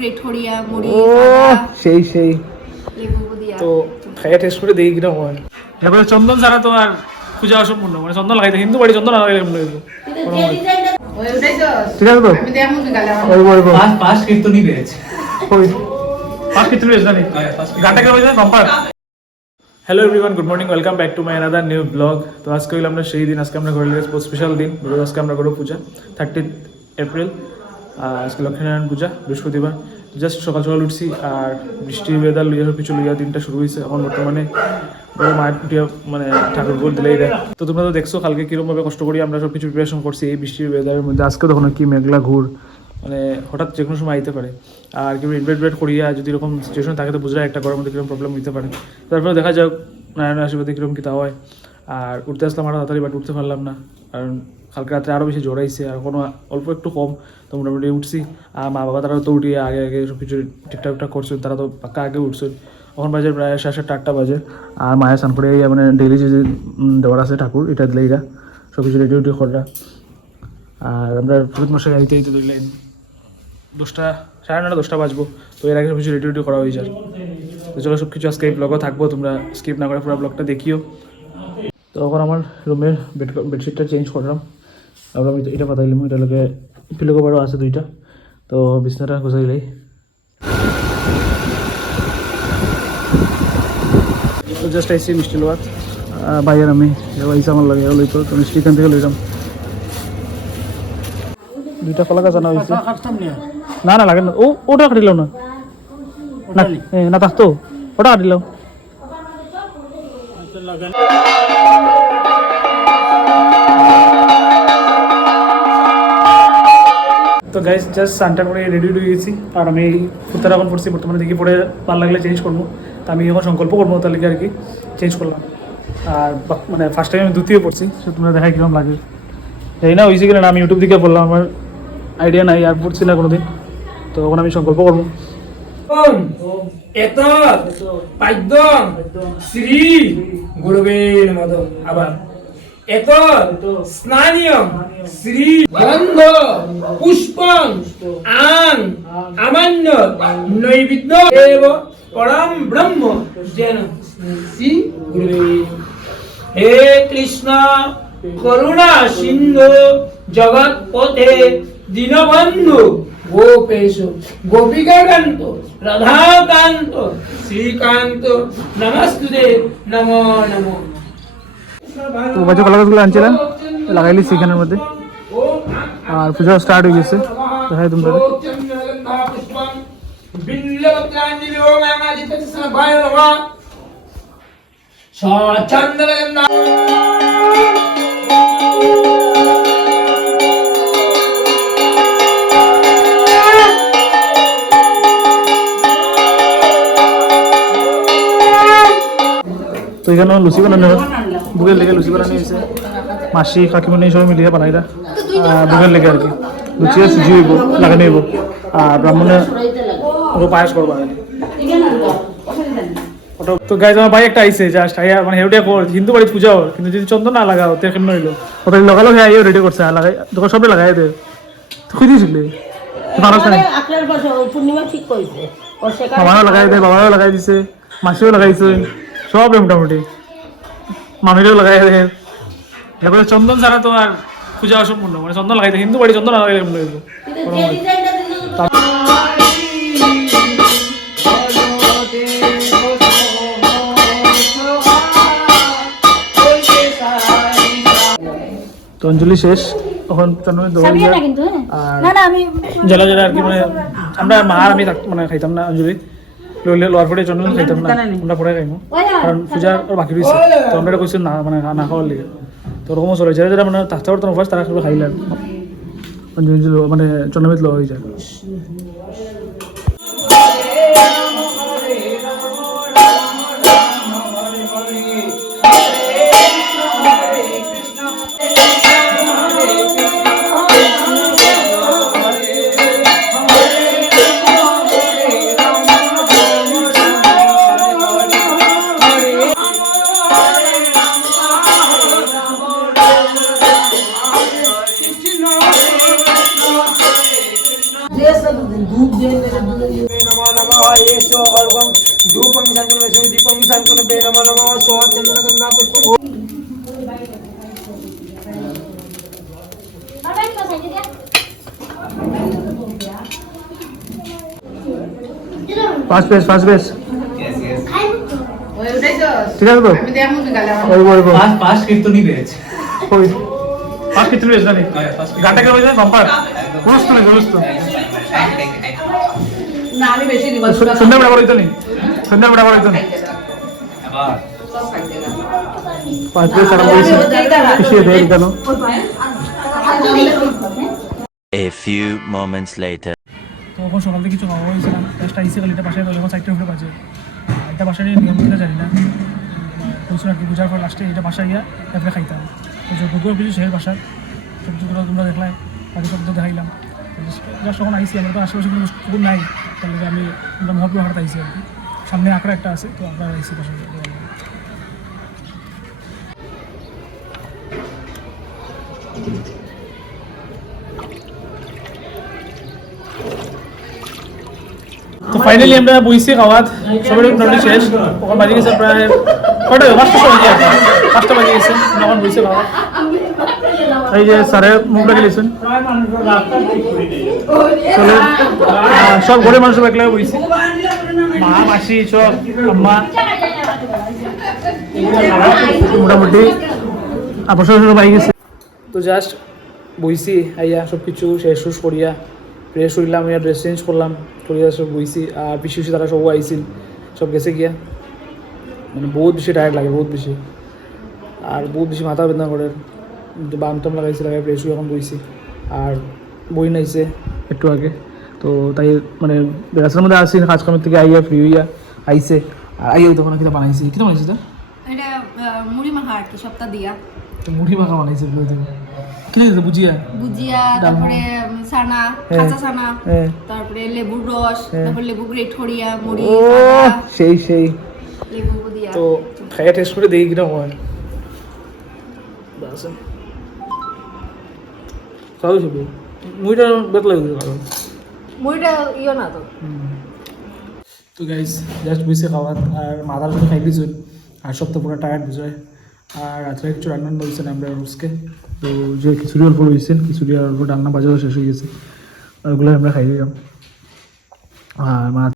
Great করিয়া মুড়ি সেই সেই তো খাইয়া টেস্ট করে দেখি কিরকম হয়। এবারে চন্দন ছাড়া তো আর পূজা অসম্পূর্ণ, মানে চন্দন লাগাইতে হিন্দু বাড়ি চন্দন লাগাইলে কেমন হইব? ঠিক আছে তো পাঁচ কীর্তনই পেয়েছে, পাঁচ কীর্তন পেয়েছে জানি গানটা কেমন হয়েছে bumper. Hello everyone, good morning, welcome back to my another new blog. তো আজকে হইল আমরা সেই দিন, আজকে আমরা ঘরে লেগেছি স্পেশাল দিন, আজকে আমরা করবো পূজা 30 এপ্রিল। আজকে লক্ষ্মীনারায়ণ পূজা, বৃহস্পতিবার। জাস্ট সকাল সকাল উঠছি আর বৃষ্টির ওয়েদার লইয়া সব কিছু লইয়া দিনটা শুরু হয়েছে। এখন বর্তমানে বড় মায়ের পুটিয়া মানে ঠাকুর করে দিলেই দেয়। তো তোমরা তো দেখছো কালকে কীরকমভাবে কষ্ট করি আমরা সব কিছু প্রিপারেশন করছি এই বৃষ্টির ওয়েদারের মধ্যে। আজকে তখন কি মেঘলা ঘুর, মানে হঠাৎ যে কোনো সময় আইতে পারে। আর কেউ ইনভাইট করিয়া যদি এরকম সিচুয়েশন থাকে তো বুঝলে একটা ঘরের মধ্যে কীরকম প্রবলেম হইতে পারে। তারপরে দেখা যাক নারায়ণের আশীর্বাদে কীরকম কী তা হয়। আর উঠতে আসলাম আরও তাড়াতাড়ি, বাট উঠতে পারলাম না, কারণ কালকে রাত্রে আরও বেশি জোরাইছে আর কোনো অল্প একটু কম। তো মোটামুটি উঠছি আর মা বাবা তারা তো উঠিয়ে আগে আগে সব কিছু ঠিকঠাক করছেন, তারা তো পাক্কা আগে উঠছেন। এখন বাজে প্রায় 7:30 বাজে। আর মায়ের স্নান করে মানে ডেইলি যে দেওয়ার আছে ঠাকুর এটা দিলে এরা সব কিছু রেডি করা। আর আমরা পুরোহিত মশাই আইতে আইতে ধরলেন 10টা, 9:30 10টা বাজবো। তো এর আগে সব কিছু রেডি করা হয়ে যায়। তো চলো সব কিছু আজকে এই ব্লগও থাকবো, তোমরা স্কিপ না করে পুরো ব্লগটা দেখিও। তো এখন আমার রুমের বেডশিটটা চেঞ্জ করলাম। আবার আমি এটা পাতাইলাম, এটা লোকে পিলো কভারও আছে 2টা। তো বিছনাটা গুছাইলেই তো জাস্ট আইসি মিষ্টি লোয়াত বাইরের আমি আইসি আমার লাগে লইতো, তো মিষ্টি এখান থেকে লইলাম 2টা কলা গাছ আনা হয়েছে। না না লাগে না, ওটা কাটিলাম না, না থাকতো ওটা কাটিলাম। তো গাইস জাস্ট স্নানটা করে রেডি হয়ে গেছি। আর আমি কুর্তাটা এখন পড়ছি বর্তমানে, দেখি পরে ভালো লাগলে চেঞ্জ করবো। তা আমি এখন সংকল্প করবো তাহলে আর কি চেঞ্জ করলাম। আর মানে ফার্স্ট টাইম আমি দ্বিতীয় পড়ছি, সে তোমরা দেখাই কীরকম লাগে এই না হয়েছে কিনা, আমি ইউটিউব দিকে বললাম, আমার আইডিয়া নাই আর পড়ছি না কোনোদিন। তো এখন আমি সংকল্প করবো। শ্রী গুরুবে নমঃ। আবার স্নানিয়ম শ্রী গন্ধ পুষ্পং আং আমান্য নৈবেদ্য এব পরম ব্রহ্ম যেন শ্রী গুরুবে। হে কৃষ্ণ করুণা সিন্ধু জগৎপথে দীনবন্ধু গোপেশ গোপিকাকান্ত রাধাকান্ত শ্রীকান্ত নমস্তুতে নমো নমো। তো বাচ্চা কলা গাছগুলো আনছিলাম, লাগাইলি সেখানের মধ্যে। আর পূজা স্টার্ট হয়ে গেছে, দেখাই তোমরা। তো এখানে লুচি বানানো, বুকের লেগে লুচি বানানো হয়েছে। মাসি কাকিমণি সবাই মিলিয়ে বানাইরা বুকের লেগে আর কি। লুচি আর সুজি হইব, লাগানো হইব। আর ব্রাহ্মণে পায়েস করবো আর কি। তো গাইজ আমার ভাই একটা আইসে জাস্ট আইয়া মানে হেউটিয়া কর হিন্দু বাড়ি পূজা হর, কিন্তু যদি চন্দন না লাগাও তো এখন নইলো ওটা লগালো। হ্যাঁ আইও রেডি করছে, লাগাই দোকান সবটা লাগাই দে। খুঁজ দিয়েছিলি মামারও লাগাই দেয়, বাবারও লাগাই দিছে, মাসিও লাগাইছে, সব মোটামুটি মামিরেও লাগাই দেয়। এবারে চন্দন ছাড়া তো আর পূজা অসম্পূর্ণ, মানে চন্দন লাগাইতে হিন্দু বাড়ি চন্দন লাগাইলে কেমন হইব? তো অঞ্জলি শেষ, তখন জেলা জেলা আর কি, মানে আমরা মা আর আমি মানে খাইতাম না অঞ্জলি লইলে লোয়ার পরে চন্দন খাইতাম না, আমরা পরে খাইমো কারণ পূজা বাকি রয়েছে। তো আমরা এটা কইছি না মানে না খাওয়ার লিগে। তো ওরকমও চলে যারা যারা মানে থাকতে পারতো না তারা খাইলেন অঞ্জলি মানে চন্দ্রমিত লওয়া হয়ে যায়। नमो नमः येषु अर्घं धूपं संकल्पयसि दीपं संकल्पये नमो नमः स्वचन्द्रकन्ना पुष्पं ফার্স্ট বেস ঠিক আছে তো ফার্স্ট কীর্তনই পেয়েছে ওই ফার্স্ট কীর্তন পেয়েছে জানি গানটা কে বলছে বাম্পার পুরুষ তো না আমি বেশি দিব সন্ধ্যা বেড়া বলতো নি পাঁচ বেস আর বলছে পিছিয়ে দেয় কেন A few moments later. তখন সকাল থেকে কিছু খাওয়া হয়েছিলাম একটা ইসে গেলে এটা পাশে গেলে এখন সাইডটা উঠে পাচ্ছে এটা বাসায় নিয়ম করে জানি না বলছিল আর কি বুঝার পর লাস্টে এটা বাসায় গিয়া তারপরে খাইতাম তো যে দুপুর কিছু সেই বাসায় সবজিগুলো তোমরা দেখলাম বাকি সব তো দেখাইলাম জাস্ট তখন আইসি আমরা তো আশেপাশে কোনো পুকুর নাই তাহলে আমরা মহাপুর হাট আইসি আর কি সামনে আঁকড়া একটা আছে তো আমরা আইসি বাসায় তো ফাইনালি আমরা বইছি খাওয়াত সবাই মোটামুটি শেষ ওখানে বাজে গেছে প্রায় কটা 5টা বাজে গেছে এখন বইছি খাওয়াত এই যে স্যারের মুখ রেখে দিয়েছেন চলে সব ঘরের মানুষ একলা বইছি মা মাসি সব আম্মা মোটামুটি আপসর বাই গেছে তো জাস্ট বইছি আইয়া সব কিছু শেষ করিয়া ফ্রেশ হইলাম ইয়া ড্রেস চেঞ্জ করলাম করিয়া সব বইছি আর পিসি তারা সব আইছিল সব গেছে গিয়া মানে বহুত বেশি টায়ার্ড লাগে বহুত বেশি আর বহুত বেশি মাথা বেদনা করে বাম টাম লাগাইছে লাগাই ফ্রেশ হয়ে এখন বইছি আর বই নাইছে একটু আগে তো তাই মানে রাস্তার মধ্যে আসি কাজ কামের থেকে আইয়া ফ্রি হইয়া আইছে আর আইয়া তখন কিটা বানাইছি কিটা বানাইছি তো এটা মুড়ি মাখা আর কি সপ্তাহ দিয়া তো মুড়ি মাখা বানাইছে কিনে দিতে বুঝিয়া ভুজিয়া তারপরে ছানা কাঁচা ছানা তারপরে লেবুর রস তারপরে লেবু গ্রেট করিয়া মুড়ি সেই লেবু দিয়া তো খাইয়া টেস্ট করে দেখি কিরকম হয় বাস খাওয়া যাবে মুড়িটা বেক লাগে কারণ মুড়িটা ইও না তো গাইস জাস্ট বুঝছে খাওয়া আর মাথার সাথে খাই দিয়েছেন আর সব তো পুরো টায়ার্ড বুঝায় আর রাত্রে কিছু রান্না হয়েছেন আমরা রোজকে তো যে খিচুড়ি অল্প রয়েছেন খিচুড়ি আর অল্প রান্না বাজারও শেষ হয়ে গেছে ওগুলো আমরা খাই দিলাম আর